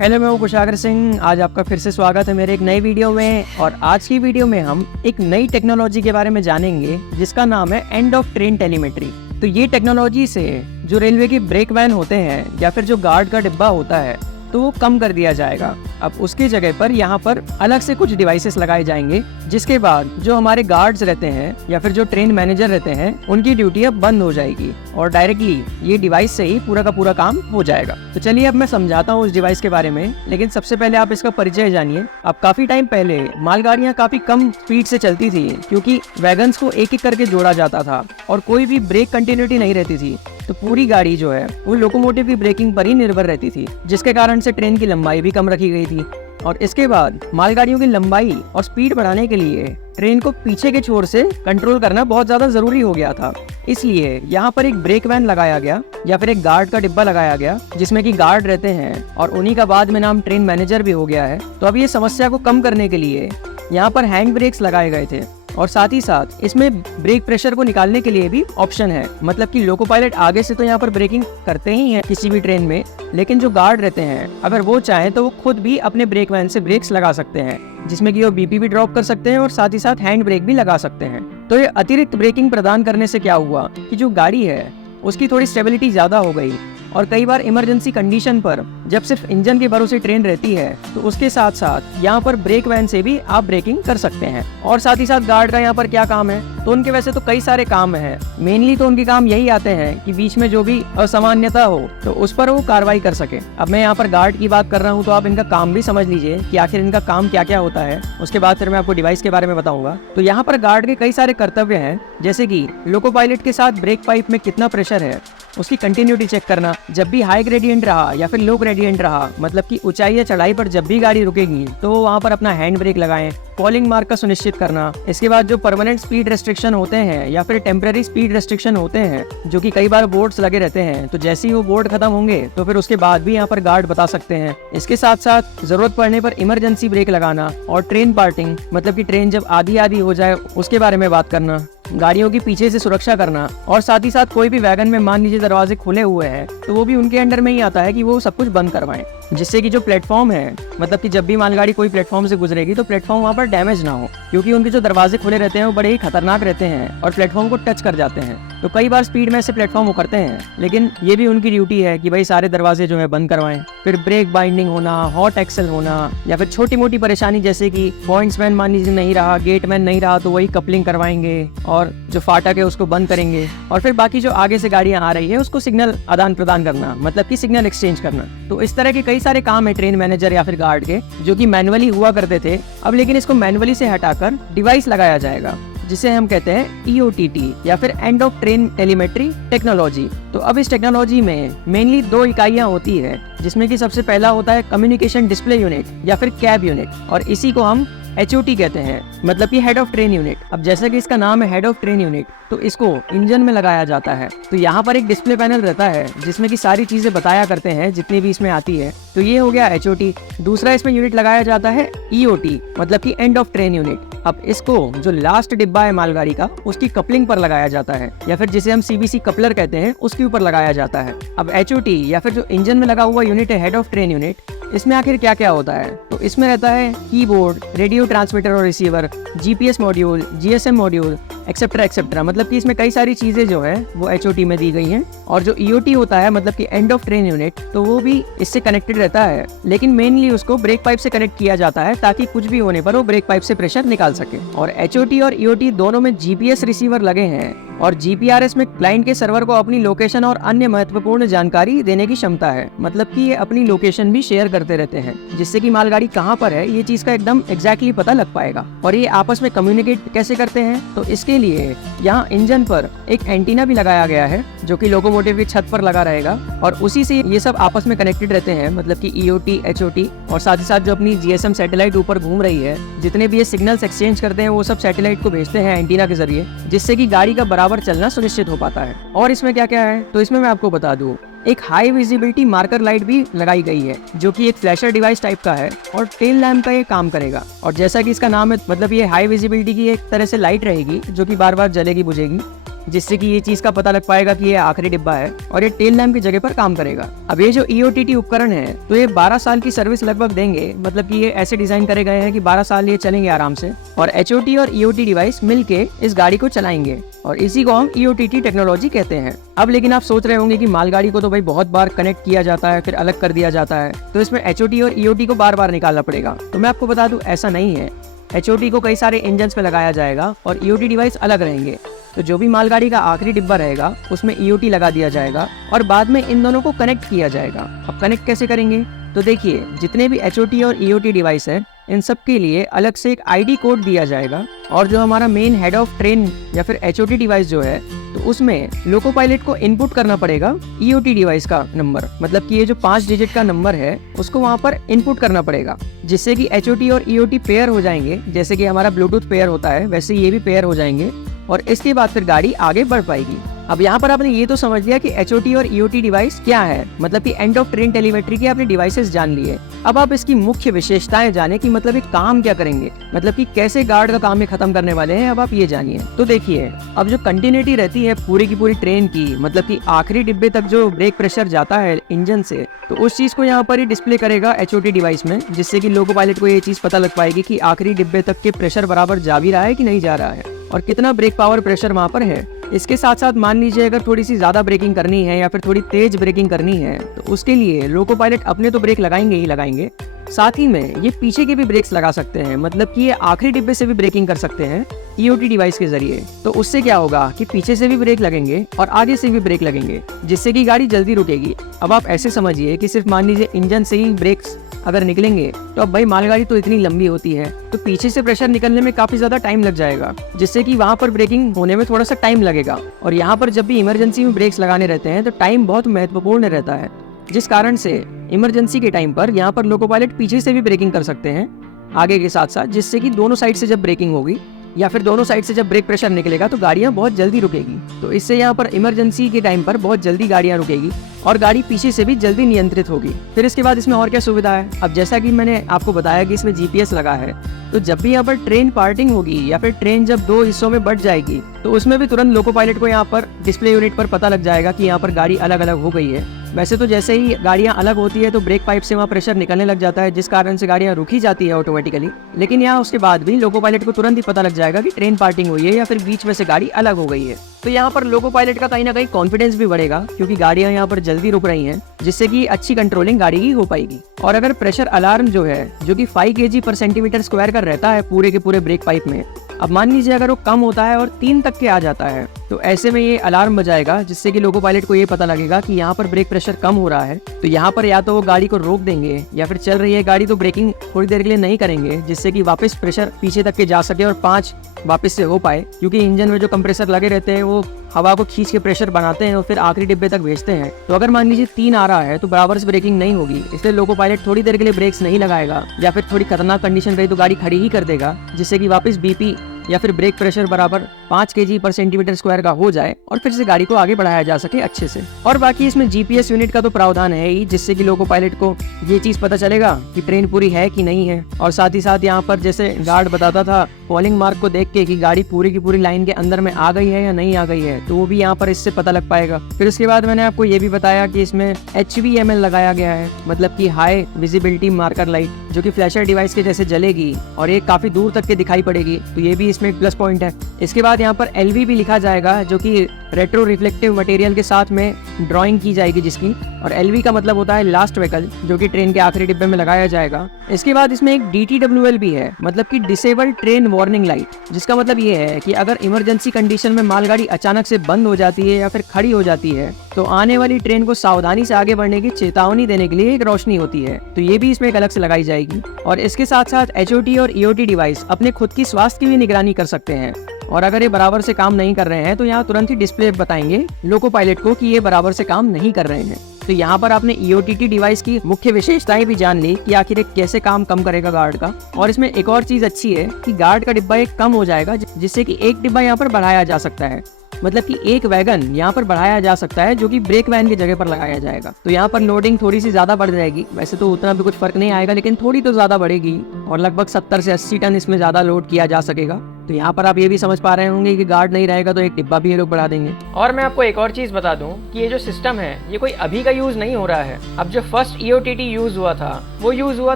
Hello, मैं हूं कुशागर सिंह। आज आपका फिर से स्वागत है मेरे एक नई वीडियो में। और आज की वीडियो में हम एक नई टेक्नोलॉजी के बारे में जानेंगे जिसका नाम है एंड ऑफ ट्रेन टेलीमेट्री। तो ये टेक्नोलॉजी से जो रेलवे के ब्रेक वैन होते हैं या फिर जो गार्ड का डिब्बा होता है तो वो कम कर दिया जाएगा। अब उसकी जगह पर यहाँ पर अलग से कुछ डिवाइसेस लगाए जाएंगे, जिसके बाद जो हमारे गार्ड्स रहते हैं या फिर जो ट्रेन मैनेजर रहते हैं उनकी ड्यूटी अब बंद हो जाएगी और डायरेक्टली ये डिवाइस से ही पूरा का पूरा काम हो जाएगा। तो चलिए अब मैं समझाता हूँ उस डिवाइस के बारे में, लेकिन सबसे पहले आप इसका परिचय जानिए। अब काफी टाइम पहले मालगाड़ियाँ काफी कम स्पीड से चलती थी क्योंकि वैगन्स को एक एक करके जोड़ा जाता था और कोई भी ब्रेक कंटिन्यूटी नहीं रहती थी। तो पूरी गाड़ी जो है वो लोकोमोटिव की ब्रेकिंग पर ही निर्भर रहती थी, जिसके कारण से ट्रेन की लंबाई भी कम रखी गई थी। और इसके बाद मालगाड़ियों की लंबाई और स्पीड बढ़ाने के लिए ट्रेन को पीछे के छोर से कंट्रोल करना बहुत ज्यादा जरूरी हो गया था। इसलिए यहाँ पर एक ब्रेक वैन लगाया गया या फिर एक गार्ड का डिब्बा लगाया गया जिसमें कि गार्ड रहते हैं और उन्हीं का बाद में नाम ट्रेन मैनेजर भी हो गया है। तो अब ये समस्या को कम करने के लिए यहाँ पर हैंड ब्रेक्स लगाए गए थे और साथ ही साथ इसमें ब्रेक प्रेशर को निकालने के लिए भी ऑप्शन है। मतलब कि लोको पायलट आगे से तो यहाँ पर ब्रेकिंग करते ही हैं किसी भी ट्रेन में, लेकिन जो गार्ड रहते हैं अगर वो चाहें तो वो खुद भी अपने ब्रेक वैन से ब्रेक्स लगा सकते हैं, जिसमें कि वो बीपी भी ड्रॉप कर सकते हैं और साथ ही साथ हैंड ब्रेक भी लगा सकते हैं। तो ये अतिरिक्त ब्रेकिंग प्रदान करने से क्या हुआ कि जो गाड़ी है उसकी थोड़ी स्टेबिलिटी ज्यादा हो गई और कई बार इमरजेंसी कंडीशन पर जब सिर्फ इंजन के भरोसे ट्रेन रहती है तो उसके साथ साथ यहाँ पर ब्रेक वैन से भी आप ब्रेकिंग कर सकते हैं। और साथ ही साथ गार्ड का यहाँ पर क्या काम है, तो उनके वैसे तो कई सारे काम हैं। मेनली तो उनके काम यही आते हैं कि बीच में जो भी असामान्यता हो तो उस पर वो कार्रवाई कर सके। अब मैं यहाँ पर गार्ड की बात कर रहा हूँ तो आप इनका काम भी समझ लीजिए कि आखिर इनका काम क्या क्या होता है। उसके बाद फिर मैं आपको डिवाइस के बारे में बताऊंगा। तो यहाँ पर गार्ड के कई सारे कर्तव्य हैं, जैसे कि लोको पायलट के साथ ब्रेक पाइप में कितना प्रेशर है उसकी कंटिन्यूटी चेक करना। जब भी हाई ग्रेडियंट रहा या फिर लो ग्रेडियंट रहा, मतलब कि ऊंचाई या चढ़ाई पर जब भी गाड़ी रुकेगी तो वहाँ पर अपना हैंड ब्रेक लगाएं। फॉलिंग मार्क का सुनिश्चित करना। इसके बाद जो परमानेंट स्पीड रेस्ट्रिक्शन होते हैं या फिर टेम्पररी स्पीड रेस्ट्रिक्शन होते हैं, जो कि कई बार बोर्ड्स लगे रहते हैं, तो जैसे ही वो बोर्ड खत्म होंगे तो फिर उसके बाद भी यहाँ पर गार्ड बता सकते हैं। इसके साथ साथ जरूरत पड़ने पर इमरजेंसी ब्रेक लगाना और ट्रेन पार्टिंग, मतलब कि ट्रेन जब आधी हो जाए उसके बारे में बात करना। गाड़ियों की पीछे से सुरक्षा करना और साथ ही साथ कोई भी वैगन में मान लीजिए दरवाजे खुले हुए हैं तो वो भी उनके अंडर में ही आता है कि वो सब कुछ बंद करवाएं, जिससे कि जो प्लेटफॉर्म है, मतलब कि जब भी मालगाड़ी कोई प्लेटफॉर्म से गुजरेगी तो प्लेटफॉर्म वहाँ पर डैमेज ना हो, क्योंकि उनके जो दरवाजे खुले रहते हैं वो बड़े ही खतरनाक रहते हैं और प्लेटफॉर्म को टच कर जाते हैं। तो कई बार स्पीड में से प्लेटफॉर्म उखड़ते हैं, लेकिन ये भी उनकी ड्यूटी है कि भाई सारे दरवाजे जो है बंद करवाएं। फिर ब्रेक बाइंडिंग होना, हॉट एक्सल होना या फिर छोटी मोटी परेशानी जैसे कि पॉइंट्समैन मान लीजिए नहीं रहा, गेटमैन नहीं रहा तो वही कपलिंग करवाएंगे और जो फाटक है उसको बंद करेंगे। और फिर बाकी जो आगे से गाड़ियां आ रही है उसको सिग्नल आदान प्रदान करना, मतलब कि सिग्नल एक्सचेंज करना। तो इस तरह के कई सारे काम है ट्रेन मैनेजर या फिर गार्ड के, जो कि मैनुअली हुआ करते थे। अब लेकिन इसको मैनुअली से हटाकर डिवाइस लगाया जाएगा जिसे हम कहते हैं EOTT या फिर end of train telemetry technology. तो अब इस टेक्नोलॉजी में मेनली 2 इकाइयां होती है, जिसमें कि सबसे पहला होता है कम्युनिकेशन डिस्प्ले यूनिट या फिर कैब यूनिट, और इसी को हम HOT कहते हैं, मतलब कि हेड ऑफ ट्रेन यूनिट। अब जैसा कि इसका नाम है हेड ऑफ ट्रेन यूनिट, तो इसको इंजन में लगाया जाता है। तो यहाँ पर एक डिस्प्ले पैनल रहता है जिसमें कि सारी चीजें बताया करते हैं जितनी भी इसमें आती है। तो ये हो गया HOT। दूसरा इसमें यूनिट लगाया जाता है EOT, मतलब कि एंड ऑफ ट्रेन यूनिट। अब इसको जो लास्ट डिब्बा है मालगाड़ी का उसकी कपलिंग पर लगाया जाता है, या फिर जिसे हम CBC कपलर कहते हैं उसके ऊपर लगाया जाता है। अब HOT या फिर जो इंजन में लगा हुआ यूनिट है हेड ऑफ ट्रेन यूनिट, इसमें आखिर क्या क्या होता है, तो इसमें रहता है कीबोर्ड, रेडियो ट्रांसमीटर और receiver, GPS module, GSM module, etcetera etcetera. मतलब कि इसमें कई सारी चीजें जो है वो HOT में दी गई हैं। और जो EOT होता है, मतलब कि एंड ऑफ ट्रेन यूनिट, तो वो भी इससे कनेक्टेड रहता है, लेकिन मेनली उसको ब्रेक पाइप से कनेक्ट किया जाता है ताकि कुछ भी होने पर वो ब्रेक पाइप से प्रेशर निकाल सके। और HOT और EOT दोनों में GPS रिसीवर लगे हैं और GPRS में क्लाइंट के सर्वर को अपनी लोकेशन और अन्य महत्वपूर्ण जानकारी देने की क्षमता है। मतलब कि ये अपनी लोकेशन भी शेयर करते रहते हैं, जिससे कि मालगाड़ी कहाँ पर है ये चीज का एकदम एग्जैक्टली पता लग पाएगा। और ये आपस में कम्युनिकेट कैसे करते हैं, तो इसके लिए यहाँ इंजन पर एक एंटीना भी लगाया गया है जो कि लोकोमोटिव की छत पर लगा रहेगा और उसी से ये सब आपस में कनेक्टेड रहते हैं। मतलब कि EOT, HOT और साथ ही साथ जो अपनी GSM सैटेलाइट ऊपर घूम रही है, जितने भी ये सिग्नल्स एक्सचेंज करते हैं वो सब सैटेलाइट को भेजते हैं एंटीना के जरिए, जिससे कि गाड़ी का बराबर चलना सुनिश्चित हो पाता है। और इसमें क्या क्या है, तो इसमें मैं आपको बता दूं, एक हाई विजिबिलिटी मार्कर लाइट भी लगाई गई है जो कि एक फ्लैशर डिवाइस टाइप का है और टेल लैम्प का ये काम करेगा। और जैसा कि इसका नाम है, मतलब ये हाई विजिबिलिटी की एक तरह से लाइट रहेगी जो कि बार बार जलेगी बुझेगी। जिससे कि ये चीज का पता लग पाएगा कि ये आखिरी डिब्बा है और ये टेल लैम्प की जगह पर काम करेगा। अब ये जो EOTT उपकरण है तो ये 12 साल की सर्विस लगभग देंगे, मतलब कि ये ऐसे डिजाइन करे गए हैं कि 12 साल ये चलेंगे आराम से, और HOT और EOT डिवाइस मिलके इस गाड़ी को चलाएंगे और इसी को हम EOTT टेक्नोलॉजी कहते हैं। अब लेकिन आप सोच रहे होंगे कि मालगाड़ी को तो भाई बहुत बार कनेक्ट किया जाता है फिर अलग कर दिया जाता है, तो इसमें HOT और EOT को बार बार निकालना पड़ेगा। तो मैं आपको बता दूं ऐसा नहीं है। HOT को कई सारे इंजन पे लगाया जाएगा और EOT डिवाइस अलग रहेंगे। तो जो भी मालगाड़ी का आखिरी डिब्बा रहेगा उसमें EOT लगा दिया जाएगा और बाद में इन दोनों को कनेक्ट किया जाएगा। अब कनेक्ट कैसे करेंगे? तो देखिए, जितने भी HOT और EOT डिवाइस है इन सब के लिए अलग से एक ID कोड दिया जाएगा और जो हमारा मेन हेड ऑफ ट्रेन या फिर HOT डिवाइस जो है तो उसमें लोको पायलट को इनपुट करना पड़ेगा EOT डिवाइस का नंबर, मतलब कि ये जो 5 डिजिट का नंबर है उसको वहाँ पर इनपुट करना पड़ेगा, जिससे कि HOT और EOT पेयर हो जाएंगे। जैसे कि हमारा ब्लूटूथ पेयर होता है वैसे ये भी पेयर हो जाएंगे और इसके बाद फिर गाड़ी आगे बढ़ पाएगी। अब यहाँ पर आपने ये तो समझ लिया कि HOT और EOT डिवाइस क्या है, मतलब कि एंड ऑफ ट्रेन टेलीमेट्री के आपने डिवाइसेस जान लिए। अब आप इसकी मुख्य विशेषताएं जाने कि मतलब ये काम क्या करेंगे, मतलब कि कैसे गार्ड का काम ये खत्म करने वाले हैं, अब आप ये जानिए। तो देखिए, अब जो कंटिन्यूटी रहती है पूरी की पूरी ट्रेन की, मतलब कि आखिरी डिब्बे तक जो ब्रेक प्रेशर जाता है इंजन से, तो उस चीज को यहाँ पर ही डिस्प्ले करेगा HOT डिवाइस में, जिससे कि लोको पायलट को ये चीज पता लग पाएगी कि आखिरी डिब्बे तक के प्रेशर बराबर जा भी रहा है कि नहीं जा रहा है और कितना ब्रेक पावर प्रेशर वहाँ पर है। इसके साथ साथ मान लीजिए अगर थोड़ी सी ज्यादा ब्रेकिंग करनी है या फिर थोड़ी तेज ब्रेकिंग करनी है तो उसके लिए लोको पायलट अपने तो ब्रेक लगाएंगे ही लगाएंगे, साथ ही में ये पीछे के भी ब्रेक्स लगा सकते हैं, मतलब कि ये आखिरी डिब्बे से भी ब्रेकिंग कर सकते हैं EOT डिवाइस के जरिए। तो उससे क्या होगा कि पीछे से भी ब्रेक लगेंगे और आगे से भी ब्रेक लगेंगे, जिससे कि गाड़ी जल्दी रुकेगी। अब आप ऐसे समझिए कि सिर्फ मान लीजिए इंजन से ही ब्रेक्स अगर निकलेंगे तो अब भाई मालगाड़ी तो इतनी लंबी होती है तो पीछे से प्रेशर निकलने में काफी ज्यादा टाइम लग जाएगा, जिससे कि वहाँ पर ब्रेकिंग होने में थोड़ा सा टाइम लगेगा। और यहाँ पर जब भी इमरजेंसी में ब्रेक्स लगाने रहते हैं तो टाइम बहुत महत्वपूर्ण रहता है, जिस कारण से इमरजेंसी के टाइम पर यहाँ पर लोको पायलट पीछे से भी ब्रेकिंग कर सकते हैं आगे के साथ साथ, जिससे कि दोनों साइड से जब ब्रेकिंग होगी या फिर दोनों साइड से जब ब्रेक प्रेशर निकलेगा तो गाड़ियां बहुत जल्दी रुकेगी। तो इससे यहाँ पर इमरजेंसी के टाइम पर बहुत जल्दी गाड़ियां रुकेगी और गाड़ी पीछे से भी जल्दी नियंत्रित होगी। फिर इसके बाद इसमें और क्या सुविधा है? अब जैसा कि मैंने आपको बताया कि इसमें GPS लगा है, तो जब भी यहाँ पर ट्रेन पार्टिंग होगी या फिर ट्रेन जब 2 हिस्सों में बढ़ जाएगी तो उसमें भी तुरंत लोको पायलट को यहाँ पर डिस्प्ले यूनिट पर पता लग जाएगा कि यहाँ पर गाड़ी अलग अलग हो गई है। वैसे तो जैसे ही गाड़ियाँ अलग होती है तो ब्रेक पाइप से वहाँ प्रेशर निकलने लग जाता है, जिस कारण से गाड़ियाँ रुकी जाती है ऑटोमेटिकली, लेकिन यहाँ उसके बाद भी लोको पायलट को तुरंत ही पता लग जाएगा कि ट्रेन पार्टिंग हुई है या फिर बीच में से गाड़ी अलग हो गई है। तो यहाँ पर लोको पायलट का कहीं ना कहीं कॉन्फिडेंस भी बढ़ेगा क्योंकि गाड़ियाँ यहाँ पर जल्दी रुक रही हैं, जिससे कि अच्छी कंट्रोलिंग गाड़ी की हो पाएगी। और अगर प्रेशर अलार्म जो है जो कि 5 kg/cm² का रहता है पूरे के पूरे ब्रेक पाइप में, अब मान लीजिए अगर वो कम होता है और 3 तक के आ जाता है तो ऐसे में ये अलार्म बजाएगा, जिससे कि लोको पायलट को ये पता लगेगा कि यहाँ पर ब्रेक प्रेशर कम हो रहा है। तो यहाँ पर या तो वो गाड़ी को रोक देंगे या फिर चल रही है गाड़ी तो ब्रेकिंग थोड़ी देर के लिए नहीं करेंगे, जिससे कि वापस प्रेशर पीछे तक के जा सके और 5 वापस से हो पाए, क्योंकि इंजन में जो कंप्रेसर लगे रहते हैं वो हवा को खींच के प्रेशर बनाते हैं और फिर आखिरी डिब्बे तक भेजते हैं। तो अगर मान लीजिए 3 आ रहा है तो बराबर से ब्रेकिंग नहीं होगी, इसलिए लोको पायलट थोड़ी देर के लिए ब्रेक्स नहीं लगाएगा या फिर थोड़ी खतरनाक कंडीशन रही तो गाड़ी खड़ी ही कर देगा, जिससे कि वापस BP या फिर ब्रेक प्रेशर बराबर 5 kg/cm² का हो जाए और फिर से गाड़ी को आगे बढ़ाया जा सके अच्छे से। और बाकी इसमें GPS यूनिट का तो प्रावधान है ही, जिससे कि लोको पायलट को ये चीज पता चलेगा कि ट्रेन पूरी है कि नहीं है। और साथ ही साथ यहाँ पर जैसे गार्ड बताता था कॉलिंग मार्क को देख के कि गाड़ी पूरी की पूरी लाइन के अंदर में आ गई है या नहीं आ गई है, तो वो भी यहाँ पर इससे पता लग पाएगा। फिर उसके बाद मैंने आपको ये भी बताया कि इसमें HVML लगाया गया है, मतलब कि हाई विजिबिलिटी मार्कर लाइट, जो कि फ्लैशर डिवाइस के जैसे जलेगी और ये काफी दूर तक के दिखाई पड़ेगी, तो ये भी इसमें एक प्लस पॉइंट है। इसके बाद यहाँ पर LV भी लिखा जाएगा, जो कि रेट्रो रिफ्लेक्टिव मटेरियल के साथ में ड्राइंग की जाएगी जिसकी, और LV का मतलब होता है लास्ट व्हीकल, जो कि ट्रेन के आखिरी डिब्बे में लगाया जाएगा। इसके बाद इसमें एक DTWL भी है, मतलब कि डिसेबल्ड ट्रेन वार्निंग लाइट, जिसका मतलब ये है कि अगर इमरजेंसी कंडीशन में मालगाड़ी अचानक से बंद हो जाती है या फिर खड़ी हो जाती है तो आने वाली ट्रेन को सावधानी से आगे बढ़ने की चेतावनी देने के लिए एक रोशनी होती है, तो ये भी इसमें एक अलग से लगाई जाएगी। और इसके साथ साथ HOT और EOT डिवाइस अपने खुद की स्वास्थ्य की भी निगरानी कर सकते हैं, और अगर ये बराबर से काम नहीं कर रहे हैं तो यहाँ तुरंत ही डिस्प्ले बताएंगे लोको पायलट को कि ये बराबर से काम नहीं कर रहे हैं। तो यहाँ पर आपने EOTT डिवाइस की मुख्य विशेषताएं भी जान ली कि आखिर कैसे काम कम करेगा गार्ड का। और इसमें एक और चीज अच्छी है कि गार्ड का डिब्बा एक कम हो जाएगा, जिससे कि एक डिब्बा यहाँ पर बढ़ाया जा सकता है, मतलब कि एक वैगन यहाँ पर बढ़ाया जा सकता है, जो कि ब्रेक वैन की जगह पर लगाया जाएगा। तो यहाँ पर लोडिंग थोड़ी सी ज्यादा बढ़ जाएगी, वैसे तो उतना भी कुछ फर्क नहीं आएगा, लेकिन थोड़ी तो ज्यादा बढ़ेगी और लगभग 70 से 80 टन इसमें ज्यादा लोड किया जा सकेगा। तो यहाँ पर आप ये भी समझ पा रहे होंगे कि गार्ड नहीं रहेगा तो एक डिब्बा भी ये लोग बढ़ा देंगे। और मैं आपको एक और चीज बता दूं कि ये जो सिस्टम है ये कोई अभी का यूज नहीं हो रहा है। अब जो फर्स्ट EOTT यूज हुआ था वो यूज हुआ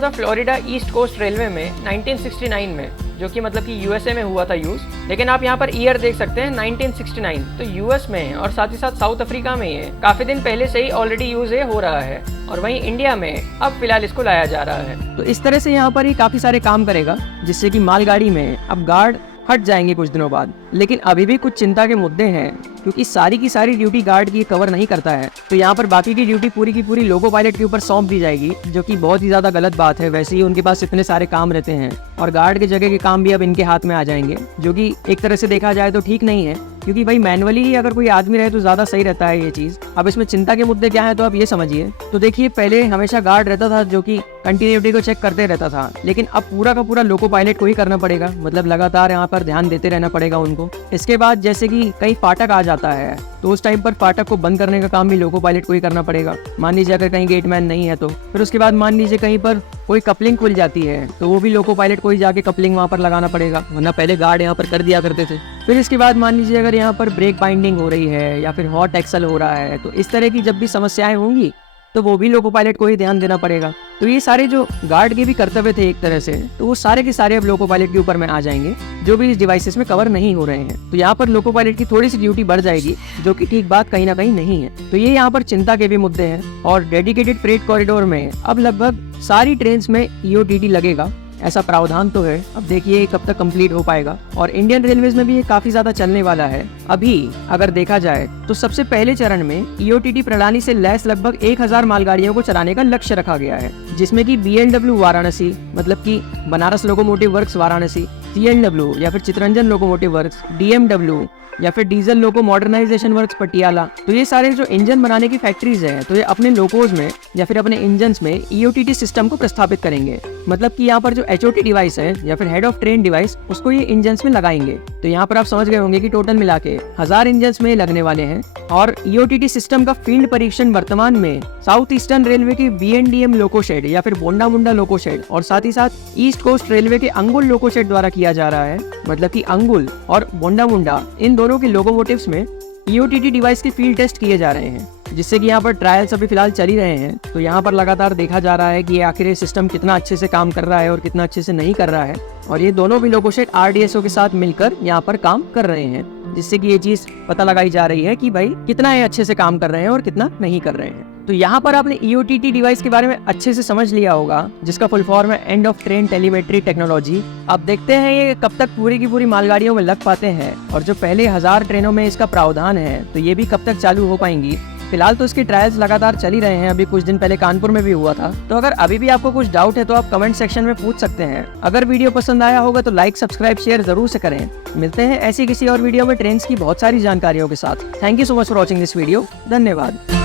था फ्लोरिडा ईस्ट कोस्ट रेलवे में 1969 में, जो कि मतलब कि USA में हुआ था यूज। लेकिन आप यहाँ पर ईयर देख सकते हैं 1969, तो US में और साथ ही साथ साउथ अफ्रीका में ये काफी दिन पहले से ही ऑलरेडी यूज हो रहा है, और वहीं इंडिया में अब फिलहाल इसको लाया जा रहा है। तो इस तरह से यहाँ पर ये काफी सारे काम करेगा, जिससे कि मालगाड़ी में अब गार्ड हट जाएंगे कुछ दिनों बाद। लेकिन अभी भी कुछ चिंता के मुद्दे हैं, क्योंकि सारी की सारी ड्यूटी गार्ड की कवर नहीं करता है। तो यहाँ पर बाकी की ड्यूटी पूरी की पूरी लोको पायलट के ऊपर सौंप दी जाएगी, जो कि बहुत ही ज्यादा गलत बात है। वैसे ही उनके पास इतने सारे काम रहते हैं और गार्ड के जगह के काम भी अब इनके हाथ में आ जाएंगे, जो कि एक तरह से देखा जाए तो ठीक नहीं है, क्योंकि भाई मैनुअली ही अगर कोई आदमी रहे तो ज्यादा सही रहता है ये चीज। अब इसमें चिंता के मुद्दे क्या है तो आप ये समझिए। तो देखिए, पहले हमेशा गार्ड रहता था जो कि कंटिन्यूटी को चेक करते रहता था, लेकिन अब पूरा का पूरा लोको पायलट को ही करना पड़ेगा, मतलब लगातार यहाँ पर ध्यान देते रहना पड़ेगा उनको। इसके बाद जैसे कि कहीं फाटक आ जाता है तो उस टाइम पर फाटक को बंद करने का काम भी लोको पायलट को ही करना पड़ेगा। मान लीजिए अगर कहीं गेटमैन नहीं है तो फिर उसके बाद मान लीजिए कहीं पर कोई कपलिंग खुल जाती है तो वो भी लोको पायलट को ही जाके कपलिंग वहाँ पर लगाना पड़ेगा, वरना पहले गार्ड यहाँ पर कर दिया करते थे। फिर इसके बाद मान लीजिए अगर यहाँ पर ब्रेक बाइंडिंग हो रही है या फिर हॉट एक्सल हो रहा है, तो इस तरह की जब भी समस्याएं होंगी तो वो भी लोको पायलट को ही ध्यान देना पड़ेगा। तो ये सारे जो गार्ड के भी कर्तव्य थे एक तरह से, तो वो सारे के सारे अब लोको पायलट के ऊपर में आ जाएंगे, जो भी इस डिवाइसेस में कवर नहीं हो रहे हैं। तो यहाँ पर लोको पायलट की थोड़ी सी ड्यूटी बढ़ जाएगी, जो कि ठीक बात कहीं ना कहीं नहीं है। तो ये यहाँ पर चिंता के भी मुद्दे हैं। और डेडिकेटेड फ्रेट कॉरिडोर में अब लगभग सारी ट्रेन में EOTT लगेगा, ऐसा प्रावधान तो है। अब देखिए कब तक कंप्लीट हो पाएगा। और इंडियन रेलवेज में भी ये काफी ज्यादा चलने वाला है। अभी अगर देखा जाए तो सबसे पहले चरण में EOTT प्रणाली से लैस लगभग 1000 मालगाड़ियों को चलाने का लक्ष्य रखा गया है, जिसमें कि BLW वाराणसी, मतलब कि Banaras locomotive works Varanasi, CLW या फिर चितरंजन लोकोमोटिव वर्क्स, DMW या फिर diesel loco modernisation works Patiala. तो ये सारे जो इंजन बनाने की फैक्ट्रीज हैं, तो ये अपने लोकोज में या फिर अपने इंजन्स में EOTT सिस्टम को प्रस्थापित करेंगे। मतलब कि यहाँ पर जो HOT डिवाइस है या फिर हेड ऑफ ट्रेन डिवाइस, उसको ये इंजन्स में लगाएंगे। तो यहाँ पर आप समझ गए होंगे कि टोटल मिला के 1000 इंजन्स में लगने वाले हैं। और EOTT सिस्टम का फील्ड परीक्षण वर्तमान में साउथ ईस्टर्न रेलवे की BNDM लोको शेड या फिर बोंडा मुंडा लोको शेड और साथ ही साथ ईस्ट कोस्ट रेलवे के अंगुल लोको शेड द्वारा किया जा रहा है। मतलब कि अंगुल और बोंडा मुंडा, इन दोनों के लोकोमोटिव्स में EOTT डिवाइस के फील्ड टेस्ट किए जा रहे हैं, जिससे कि यहाँ पर ट्रायल्स अभी फिलहाल चल ही रहे हैं। तो यहाँ पर लगातार देखा जा रहा है कि आखिर ये सिस्टम कितना अच्छे से काम कर रहा है और कितना अच्छे से नहीं कर रहा है। और ये दोनों भी लोको शेड RDSO के साथ मिलकर यहाँ पर काम कर रहे हैं, जिससे कि ये चीज पता लगाई जा रही है कि भाई कितना ये अच्छे से काम कर रहे हैं और कितना नहीं कर रहे हैं। तो यहाँ पर आपने EOTT डिवाइस के बारे में अच्छे से समझ लिया होगा, जिसका फुल फॉर्म है end of train telemetry technology. अब देखते हैं ये कब तक पूरी की पूरी मालगाड़ियों में लग पाते हैं, और जो पहले 1000 ट्रेनों में इसका प्रावधान है तो ये भी कब तक चालू हो पाएंगी। फिलहाल तो इसके ट्रायल्स लगातार चल ही रहे हैं, अभी कुछ दिन पहले कानपुर में भी हुआ था। तो अगर अभी भी आपको कुछ डाउट है तो आप कमेंट सेक्शन में पूछ सकते हैं। अगर वीडियो पसंद आया होगा तो लाइक, सब्सक्राइब, शेयर जरूर से करें। मिलते हैं ऐसी किसी और वीडियो में ट्रेन्स की बहुत सारी जानकारियों के साथ। Thank you so much for watching this video. धन्यवाद।